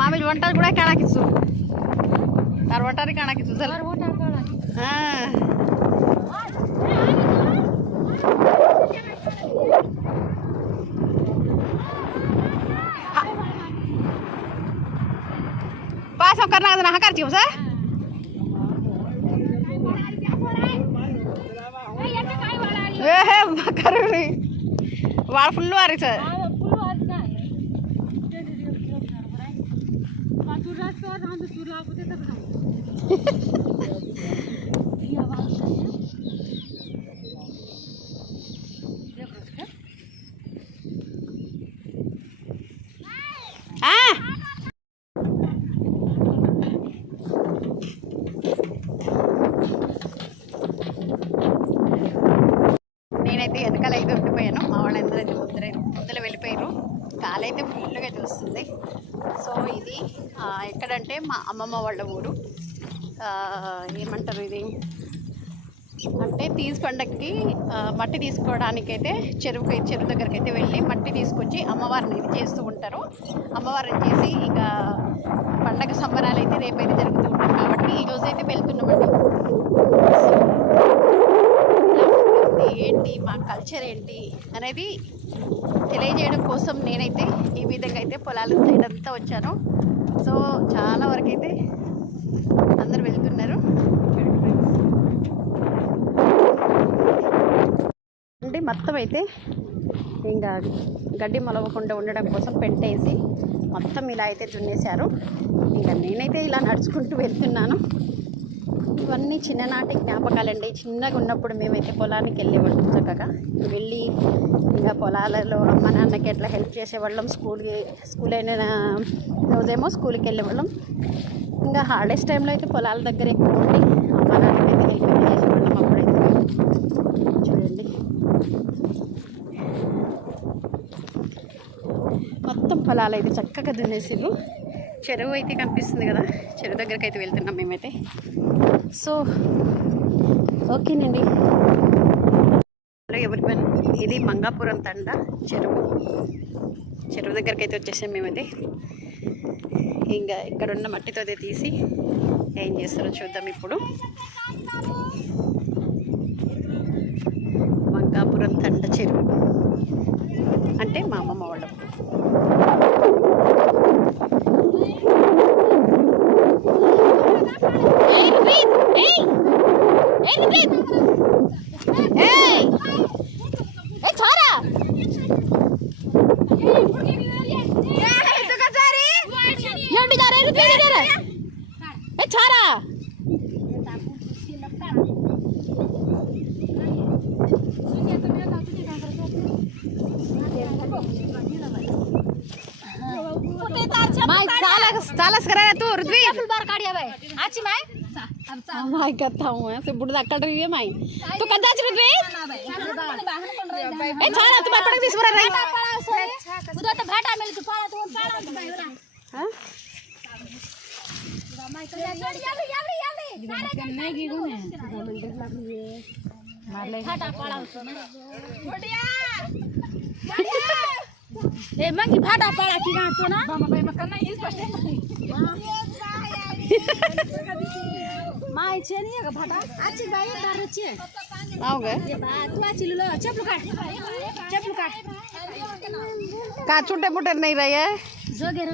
मामी वंटर गुड़ा काणाकिसु तार वंटारी काणाकिसु चल हां पास करना ना हकार छी उसे ए हे करूनी वाळ फुल्ल वारी सर నేనైతే ఎదకాల అయితే ఉండిపోయాను మా వాళ్ళందరూ అయితే ముందర వెళ్ళిపోయారు కాలైతే ఫుల్గా చూస్తుంది సో ఇది ఎక్కడంటే మా అమ్మమ్మ వాళ్ళ ఊరు ఏమంటారు ఇది అంటే తీజ్ పండగకి మట్టి తీసుకోవడానికైతే చెరువు దగ్గరికి అయితే వెళ్ళి మట్టి తీసుకొచ్చి అమ్మవారిని ఇది చేస్తూ ఉంటారు అమ్మవారిని చేసి ఇక పండగ సంబరాలు అయితే రేపైతే జరుగుతూ ఉంటాయి కాబట్టి ఈరోజైతే వెళ్తున్నామండి ఏంటి మా కల్చర్ ఏంటి అనేది తెలియజేయడం కోసం నేనైతే ఈ విధంగా అయితే పొలాల సైడ్ అంతా వచ్చాను సో చాలా వరకు అయితే అందరు వెళ్తున్నారు అంటే మొత్తం అయితే ఇంకా గడ్డి మొలవకుండా ఉండడం కోసం పెంటేసి మొత్తం ఇలా అయితే దున్నేశారు ఇంకా నేనైతే ఇలా నడుచుకుంటూ వెళ్తున్నాను ఇవన్నీ చిన్ననాటి జ్ఞాపకాలండి చిన్నగా ఉన్నప్పుడు మేమైతే పొలానికి వెళ్ళేవాళ్ళం చక్కగా వెళ్ళి ఇంకా పొలాలలో అమ్మ నాన్నకి ఎట్లా హెల్ప్ చేసేవాళ్ళం స్కూల్ అయిన రోజేమో స్కూల్కి వెళ్ళేవాళ్ళం ఇంకా హాలిడేస్ టైంలో అయితే పొలాల దగ్గర ఎక్కువ ఉండి అమ్మ నాన్నకి అయితే హెల్ప్ చేసేవాళ్ళం అప్పుడైతే చూడండి మొత్తం పొలాలు అయితే చక్కగా దున్నేసిరు చెరువు అయితే కనిపిస్తుంది కదా చెరువు దగ్గరికి అయితే వెళ్తున్నాం మేమైతే సో ఓకేనండి ఎవరి పని ఇది మంగాపురం తండ చెరువు దగ్గరికి అయితే వచ్చేసాం మేమైతే ఇంకా ఇక్కడ ఉన్న మట్టితో తీసి ఏం చేస్తారో చూద్దాం ఇప్పుడు మంగాపురం తండ చెరువు అంటే మా అమ్మమ్మ వాళ్ళ चालस करा तू ऋत्वी बार काढिया बाय आची माय माय कथा हूं से बुड अక్కడ रही है माय तू कदा छ ऋत्वी ए छाना तू बापड़ दिस बरा रही उदा तो भाटा मेल तू पाळा तो बाय हां माय कदा यावली नाही गी गुने मारले भाटा पाळा छोटिया ए मंगी भाटा पाळा की गातो ना मामा बाई मका नाही स्पष्ट माय छे नहीं है भाटा आची बाई दारू छे आओ गए ये बा तू आची लो चपलू काट का छोटे मोटे नहीं रहे है जोगे